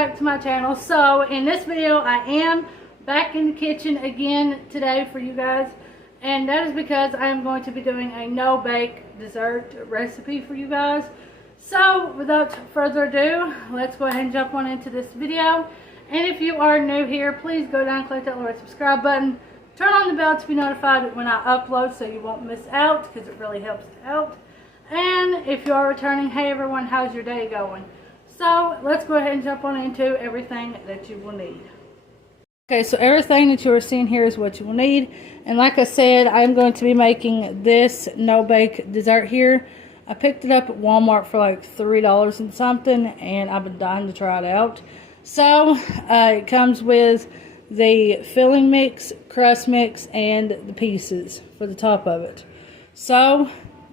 back to my channel. So in this video I am back in the kitchen again today for you guys, and that is because I am going to be doing a no bake dessert recipe for you guys. So without further ado, let's go ahead and jump on into this video. And if you are new here, please go down and click that little subscribe button, turn on the bell to be notified when I upload so you won't miss out, because it really helps out. And if you are returning, hey everyone, how's your day going? So let's go ahead and jump on into everything that you will need. Okay, so everything that you are seeing here is what you will need. And like I said, I'm going to be making this no-bake dessert here. I picked it up at Walmart for like $3 and something, and I've been dying to try it out. So it comes with the filling mix, crust mix, and the pieces for the top of it. So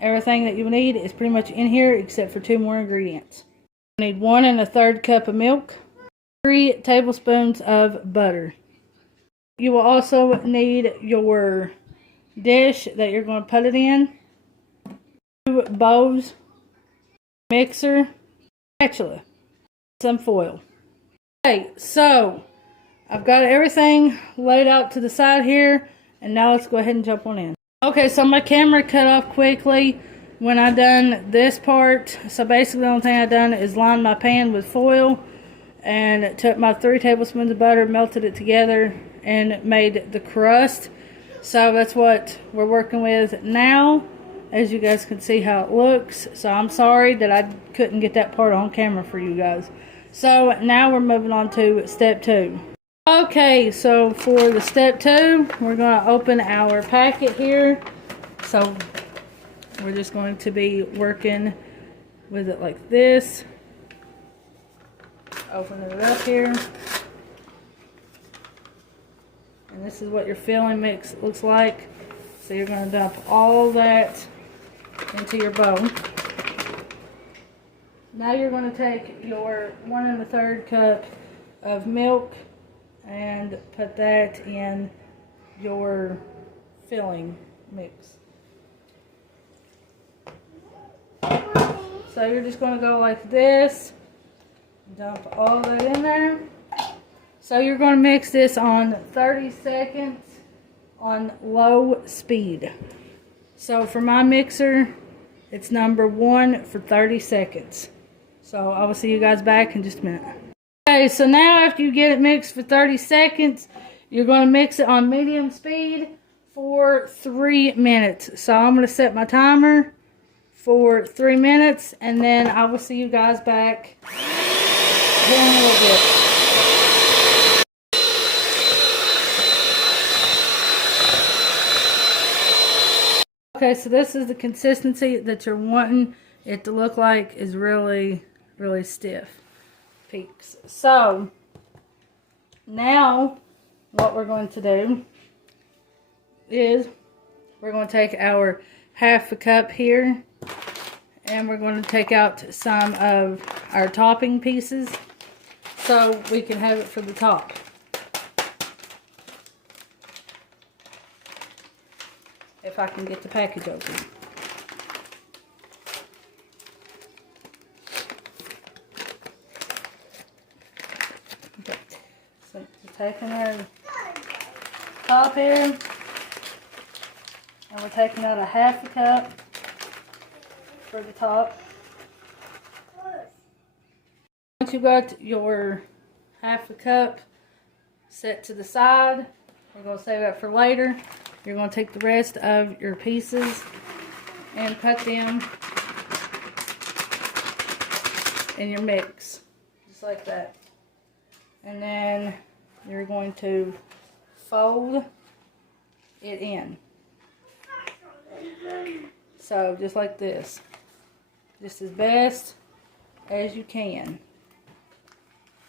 everything that you will need is pretty much in here except for 2 more ingredients. You need 1 1/3 cup of milk, 3 tablespoons of butter. You will also need your dish that you're going to put it in, 2 bowls, mixer, spatula, some foil. Okay, so I've got everything laid out to the side here, and now let's go ahead and jump on in. Okay, so my camera cut off quickly when I done this part. So basically the only thing I done is line my pan with foil and took my 3 tablespoons of butter, melted it together, and made the crust. So that's what we're working with now, as you guys can see how it looks. So I'm sorry that I couldn't get that part on camera for you guys. So now we're moving on to step 2. Okay, so for the step 2, we're going to open our packet here. So we're just going to be working with it like this. Open it up here. And this is what your filling mix looks like. So you're going to dump all that into your bowl. Now you're going to take your 1 1/3 cup of milk and put that in your filling mix. So you're just going to go like this, dump all that in there. So you're going to mix this on 30 seconds on low speed. So for my mixer, it's number 1 for 30 seconds. So I will see you guys back in just a minute. Okay, so now after you get it mixed for 30 seconds, you're going to mix it on medium speed for 3 minutes. So I'm going to set my timer for 3 minutes, and then I will see you guys back here in a little bit. Okay, so this is the consistency that you're wanting it to look like. Is really, really stiff peaks. So now what we're going to do is we're going to take our 1/2 cup here, and we're going to take out some of our topping pieces so we can have it for the top. If I can get the package open. Okay, so we're taking our top here, and we're taking out a 1/2 cup for the top. Once you've got your 1/2 cup set to the side, we're going to save that for later. You're going to take the rest of your pieces and put them in your mix, just like that. And then you're going to fold it in. So just like this. Just as best as you can.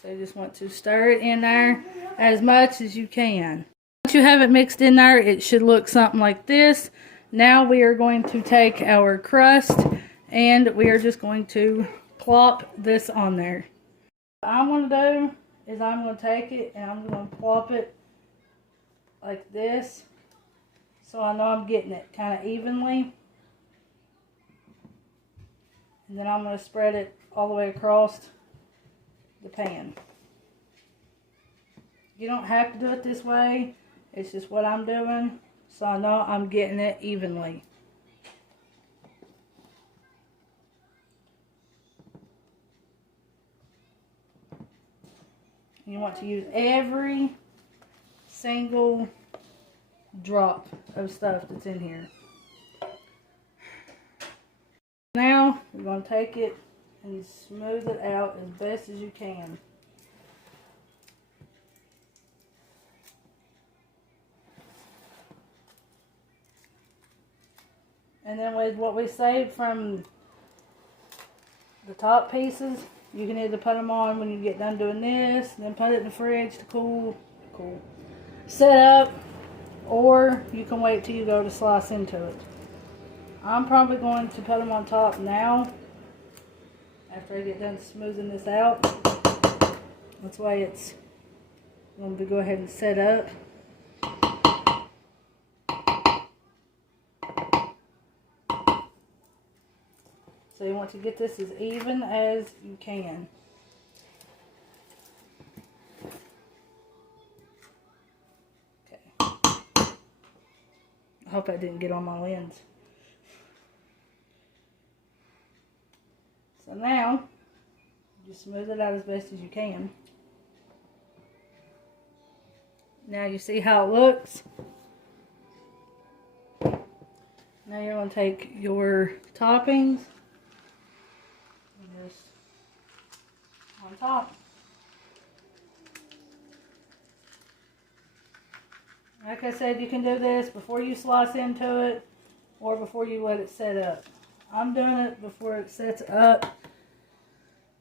So you just want to stir it in there as much as you can. Once you have it mixed in there, it should look something like this. Now we are going to take our crust, and we are just going to plop this on there. What I'm going to do is I'm going to take it and I'm going to plop it like this, so I know I'm getting it kind of evenly. And then I'm going to spread it all the way across the pan. You don't have to do it this way. It's just what I'm doing. So I know I'm getting it evenly. You want to use every single drop of stuff that's in here. Now, you're going to take it and you smooth it out as best as you can. And then with what we saved from the top pieces, you can either put them on when you get done doing this, then put it in the fridge to cool, set up, or you can wait till you go to slice into it. I'm probably going to put them on top now, after I get done smoothing this out. That's why it's going to go ahead and set up. So you want to get this as even as you can. Okay. I hope that didn't get on my lens. So now, just smooth it out as best as you can. Now you see how it looks. Now you're going to take your toppings and just on top. Like I said, you can do this before you slice into it or before you let it set up. I'm doing it before it sets up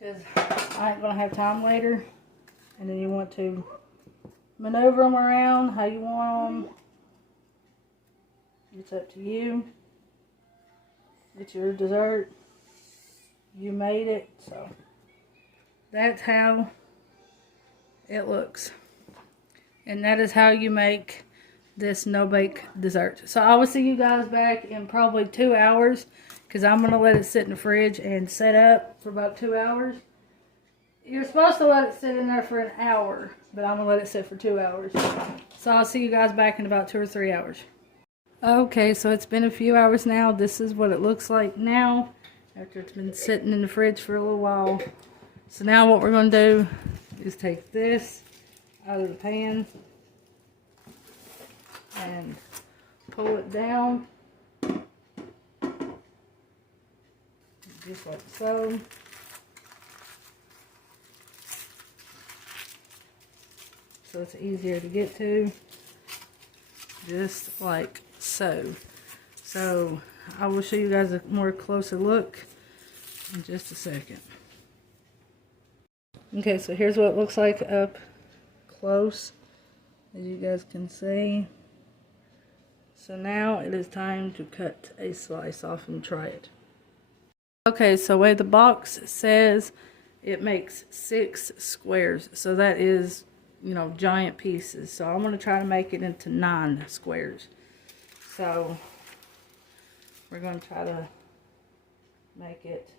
because I ain't going to have time later. And then you want to maneuver them around how you want them. It's up to you. It's your dessert. You made it. So that's how it looks. And that is how you make this no-bake dessert. So I will see you guys back in probably 2 hours because I'm going to let it sit in the fridge and set up for about 2 hours. You're supposed to let it sit in there for an hour, but I'm going to let it sit for 2 hours. So I'll see you guys back in about 2 or 3 hours. Okay, so it's been a few hours now. This is what it looks like now after it's been sitting in the fridge for a little while. So now what we're going to do is take this out of the pan and pull it down just like so. So it's easier to get to, just like so. So I will show you guys a more closer look in just a second. Okay, so here's what it looks like up close, as you guys can see. So now it is time to cut a slice off and try it. Okay, so the way the box says, it makes 6 squares. So that is, you know, giant pieces. So I'm going to try to make it into 9 squares. So we're going to try to make it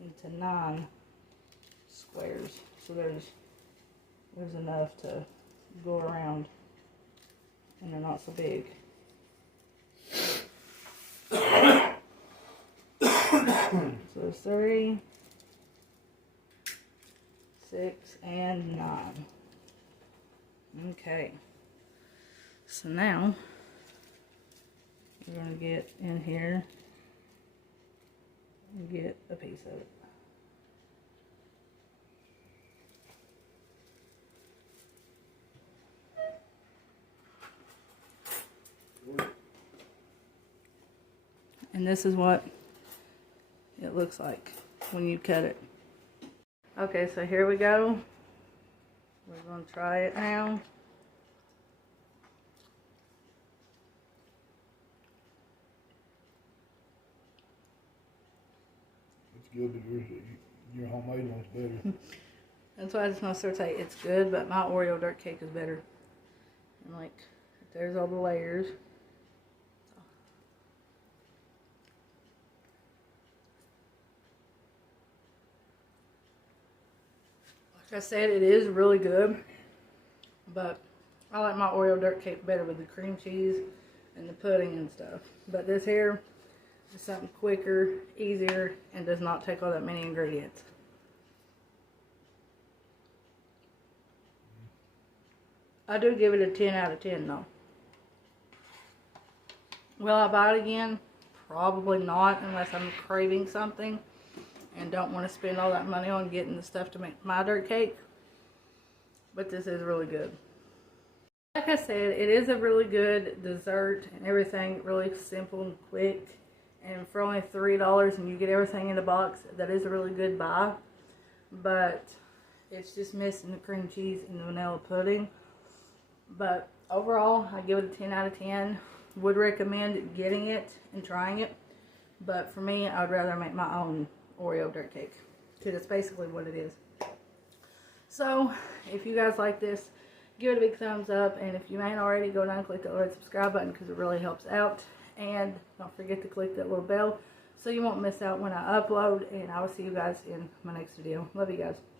into 9 squares. So there's enough to go around and they're not so big. So 3, 6, and 9. Okay. So now we're going to get in here and get a piece of it. And this is what it looks like when you cut it. Okay, so here we go. We're going to try it now. It's good, but your homemade one's better. That's why I just want to start saying it's good, but my Oreo dirt cake is better. And like, there's all the layers. Like I said, it is really good. But I like my Oreo dirt cake better with the cream cheese and the pudding and stuff. But this here is something quicker, easier, and does not take all that many ingredients. I do give it a 10 out of 10 though. Will I buy it again? Probably not, unless I'm craving something and don't want to spend all that money on getting the stuff to make my dirt cake. But this is really good. Like I said, it is a really good dessert and everything, really simple and quick. And for only $3 and you get everything in the box, that is a really good buy. But it's just missing the cream cheese and the vanilla pudding. But overall, I give it a 10 out of 10. Would recommend getting it and trying it. But for me, I would rather make my own Oreo dirt cake, because it's basically what it is. So, if you guys like this, give it a big thumbs up. And if you ain't already, go down and click that red subscribe button, because it really helps out. And don't forget to click that little bell so you won't miss out when I upload. And I will see you guys in my next video. Love you guys.